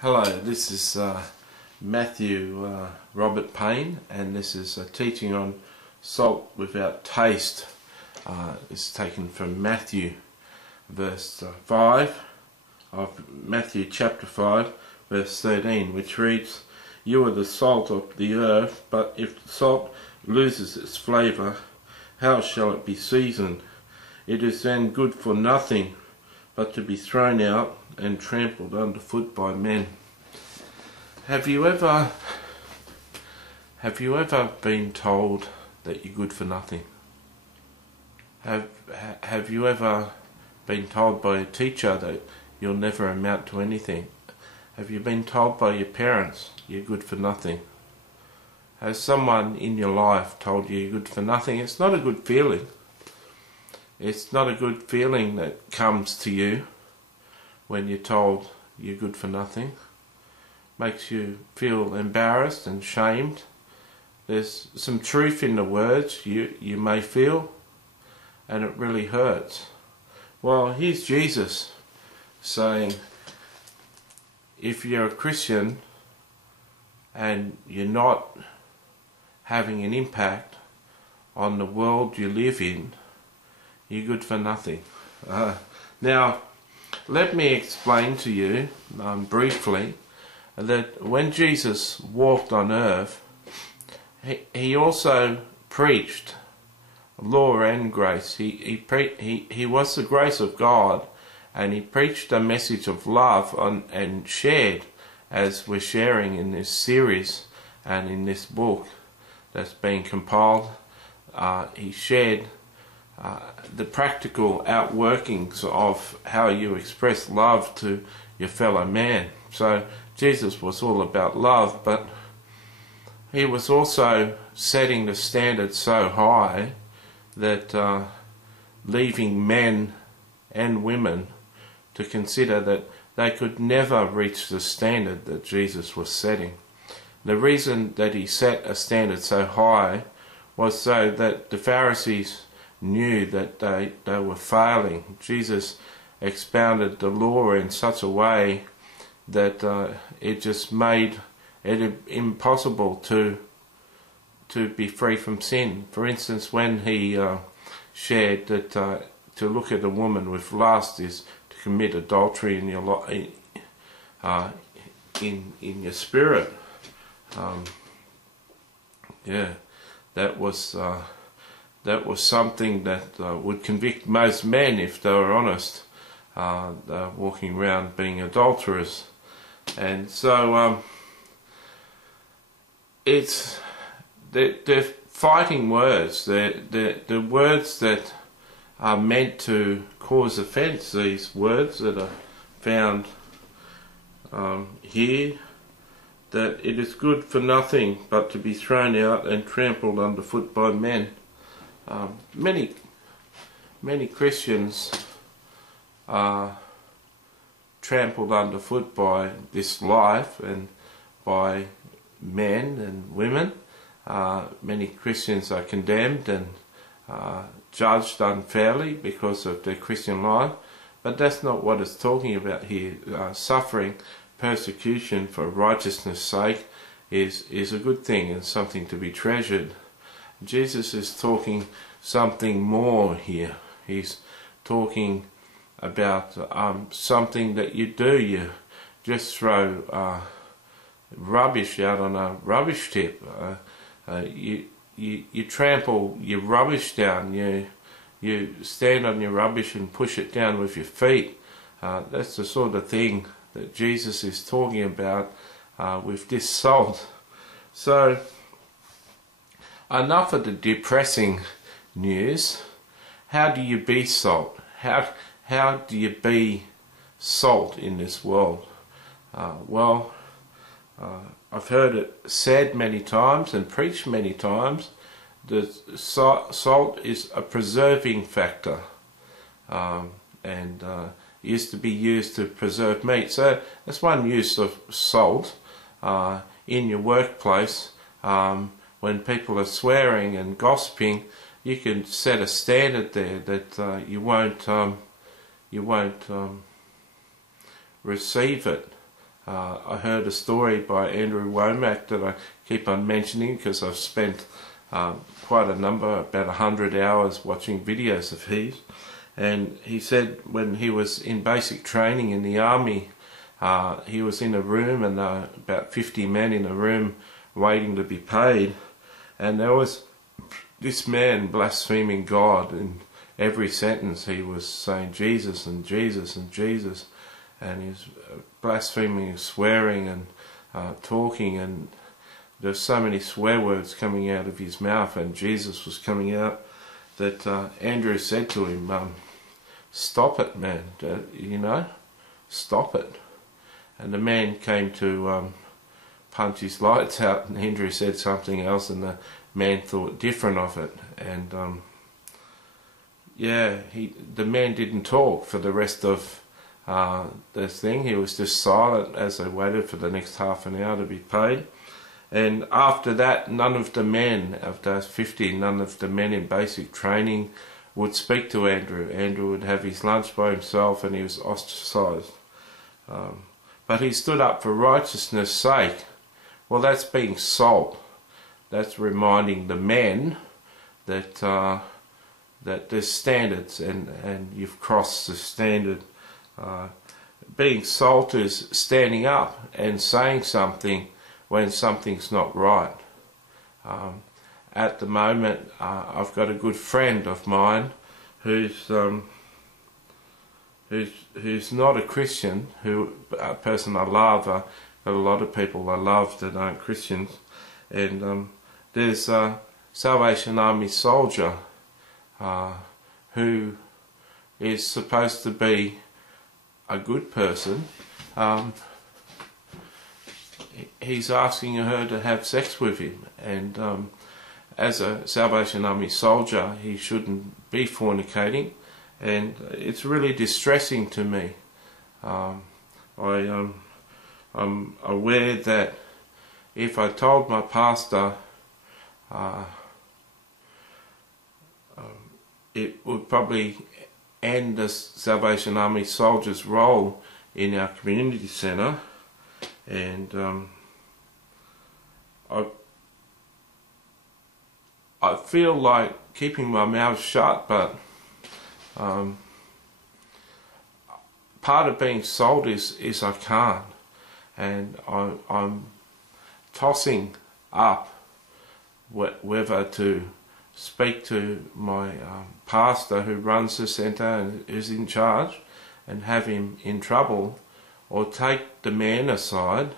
Hello, this is Matthew Robert Payne, and this is a teaching on salt without taste. It's taken from Matthew verse 5 of Matthew chapter 5 verse 13, which reads, "You are the salt of the earth, but if the salt loses its flavour, how shall it be seasoned? It is then good for nothing but to be thrown out and trampled underfoot by men." Have you ever been told that you're good for nothing? Have you ever been told by a teacher that you'll never amount to anything? Have you been told by your parents you're good for nothing? Has someone in your life told you you're good for nothing? It's not a good feeling. It's not a good feeling that comes to you when you're told you're good for nothing. Makes you feel embarrassed and shamed. There's some truth in the words you may feel, and it really hurts. Well, here's Jesus saying, if you're a Christian and you're not having an impact on the world you live in, you're good for nothing. Now, let me explain to you briefly that when Jesus walked on earth, he also preached law and grace. He was the grace of God, and he preached a message of love and shared, as we're sharing in this series and in this book that's being compiled. He shared the practical outworkings of how you express love to your fellow man. So Jesus was all about love, but he was also setting the standard so high that leaving men and women to consider that they could never reach the standard that Jesus was setting. The reason that he set a standard so high was so that the Pharisees knew that they were failing. Jesus expounded the law in such a way that it just made it impossible to be free from sin. For instance, when he shared that to look at a woman with lust is to commit adultery in your in your spirit. That was something that would convict most men if they were honest. They're walking around being adulterers. And so it's they're fighting words. They're words that are meant to cause offence. These words that are found here, that it is good for nothing but to be thrown out and trampled underfoot by men. Many Christians are trampled underfoot by this life and by men and women. Many Christians are condemned and judged unfairly because of their Christian life, but that's not what it's talking about here. Suffering persecution for righteousness' sake is a good thing and something to be treasured. Jesus is talking something more here. He's talking about something that you do. You just throw rubbish out on a rubbish tip. You trample your rubbish down. You stand on your rubbish and push it down with your feet. That's the sort of thing that Jesus is talking about with this salt. So enough of the depressing news. How do you be salt? How do you be salt in this world? I've heard it said many times and preached many times that salt is a preserving factor, and used to be used to preserve meat. So that's one use of salt in your workplace. When people are swearing and gossiping, you can set a standard there that you won't receive it. I heard a story by Andrew Womack that I keep on mentioning because I've spent quite a number, about 100 hours watching videos of his. And he said when he was in basic training in the army, he was in a room, and about 50 men in a room waiting to be paid, and there was this man blaspheming God. In every sentence he was saying Jesus and Jesus and Jesus, and he's blaspheming, swearing and talking, and there's so many swear words coming out of his mouth, and Jesus was coming out, that Andrew said to him, stop it, man, stop it. And the man came to punch his lights out, and Andrew said something else, and the man thought different of it. And the man didn't talk for the rest of this thing. He was just silent as they waited for the next half an hour to be paid. And after that, none of the men of those 50, none of the men in basic training would speak to Andrew. Andrew would have his lunch by himself, and he was ostracised. But he stood up for righteousness' sake. Well, that's being salt. That's reminding the men that that there's standards, and you've crossed the standard. Being salt is standing up and saying something when something's not right. At the moment, I've got a good friend of mine who's not a Christian, a person I love. I've got a lot of people I love that aren't Christians, and there's a Salvation Army soldier who is supposed to be a good person. He's asking her to have sex with him, and as a Salvation Army soldier, he shouldn't be fornicating, and it's really distressing to me. I'm aware that if I told my pastor, it would probably end the Salvation Army soldier's role in our community centre, and I feel like keeping my mouth shut, but part of being salt is I can't, and I'm tossing up whether to speak to my pastor who runs the centre and is in charge and have him in trouble, or take the man aside,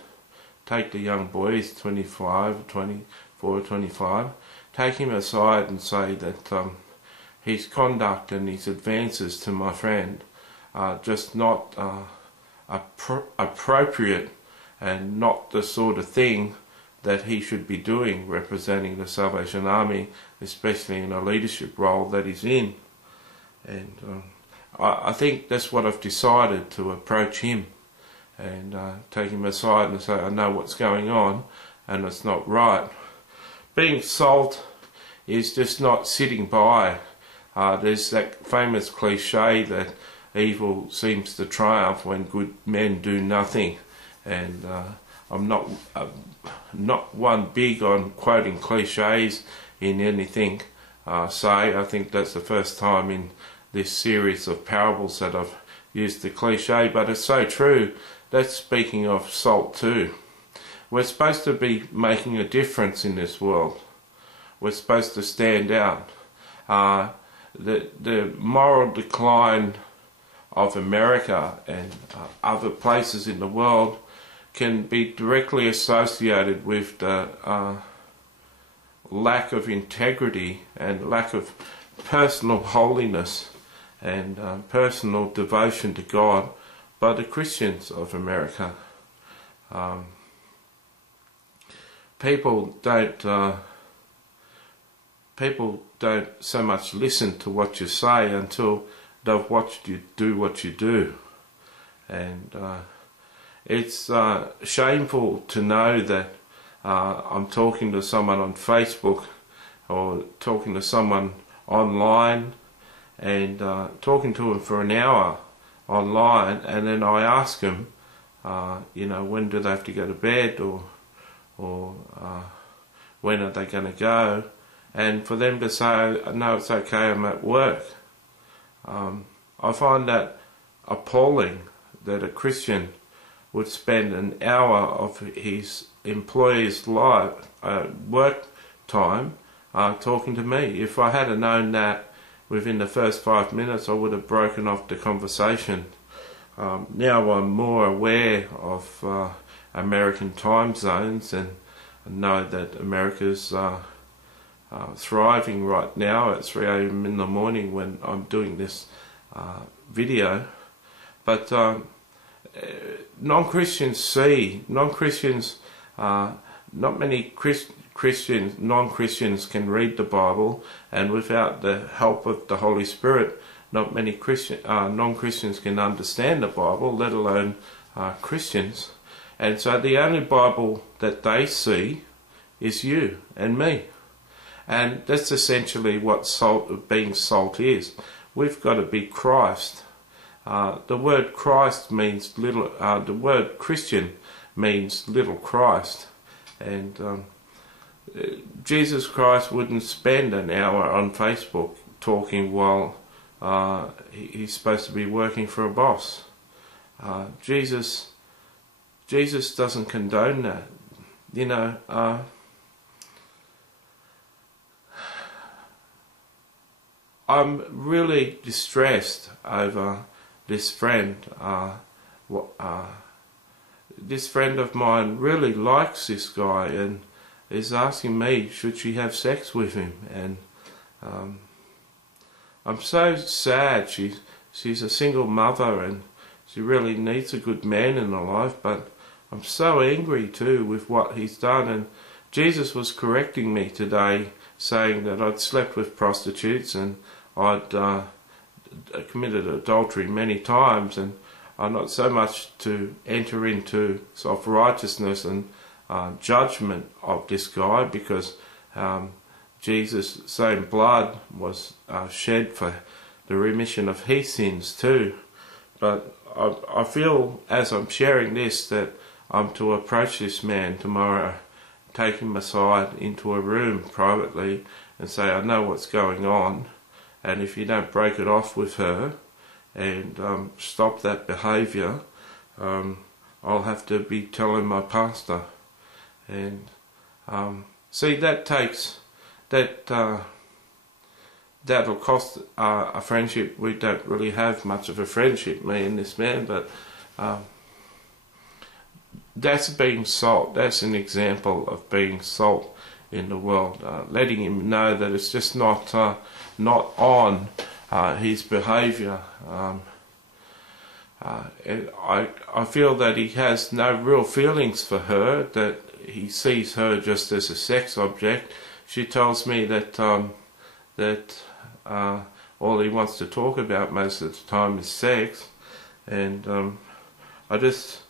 take the young boy, he's 25, 24, 25, take him aside and say that his conduct and his advances to my friend are just not appropriate, and not the sort of thing that he should be doing representing the Salvation Army, especially in a leadership role that he's in. And I think that's what I've decided, to approach him and take him aside and say, I know what's going on and it's not right. Being salt is just not sitting by. There's that famous cliche that evil seems to triumph when good men do nothing, and I'm not one big on quoting cliches in anything say. I think that's the first time in this series of parables that I've used the cliche, but it's so true. That's speaking of salt too. We're supposed to be making a difference in this world. We're supposed to stand out. The moral decline of America and other places in the world can be directly associated with the lack of integrity and lack of personal holiness and personal devotion to God by the Christians of America. People don't so much listen to what you say until they've watched you do what you do, and it's shameful to know that I'm talking to someone on Facebook or talking to someone online and talking to them for an hour online, and then I ask them you know, when do they have to go to bed, or when are they going to go, and for them to say, no, it's okay, I'm at work. I find that appalling that a Christian would spend an hour of his employee's life, work time, talking to me. If I had known that within the first 5 minutes, I would have broken off the conversation. Now I'm more aware of American time zones, and know that America's thriving right now at 3 AM in the morning when I'm doing this video. But non-Christians not many non-Christians can read the Bible, and without the help of the Holy Spirit, not many non-Christians can understand the Bible, let alone Christians. And so the only Bible that they see is you and me. And that's essentially what being salt is. We've got to be Christ. The word Christ means little, the word Christian means little Christ. And Jesus Christ wouldn't spend an hour on Facebook talking while he's supposed to be working for a boss. Jesus doesn't condone that. You know, I'm really distressed over this friend. This friend of mine really likes this guy and is asking me, should she have sex with him? And I'm so sad. She's a single mother and she really needs a good man in her life, but I'm so angry too with what he's done. And Jesus was correcting me today, saying that I'd slept with prostitutes and I'd committed adultery many times, and I'm not so much to enter into self-righteousness and judgment of this guy, because Jesus' same blood was shed for the remission of his sins too. But I feel, as I'm sharing this, that I'm to approach this man tomorrow, take him aside into a room privately and say, I know what's going on, and if you don't break it off with her and stop that behaviour, I'll have to be telling my pastor. And see, that'll cost a friendship. We don't really have much of a friendship, me and this man, but that's being salt. That's an example of being salt in the world, letting him know that it's just not on his behaviour. And I feel that he has no real feelings for her, that he sees her just as a sex object. She tells me that all he wants to talk about most of the time is sex, and I just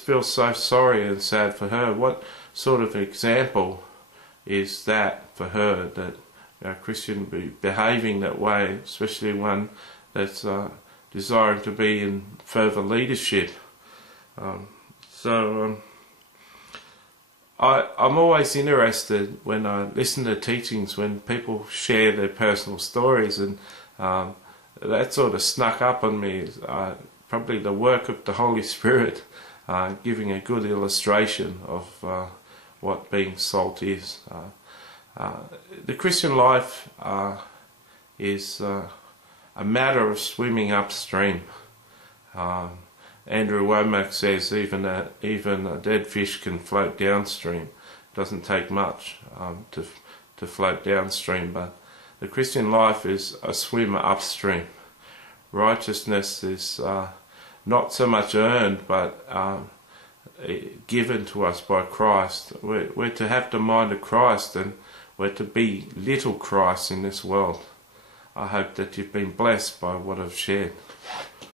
feel so sorry and sad for her. What sort of example is that for her, that a Christian be behaving that way, especially one that's desiring to be in further leadership? I'm always interested when I listen to teachings, when people share their personal stories, and that sort of snuck up on me. Probably the work of the Holy Spirit giving a good illustration of what being salt is. The Christian life is a matter of swimming upstream. Andrew Womack says even a dead fish can float downstream. It doesn't take much to float downstream, but the Christian life is a swim upstream. Righteousness is not so much earned, but given to us by Christ. We're to have the mind of Christ, and we're to be little Christ in this world. I hope that you've been blessed by what I've shared.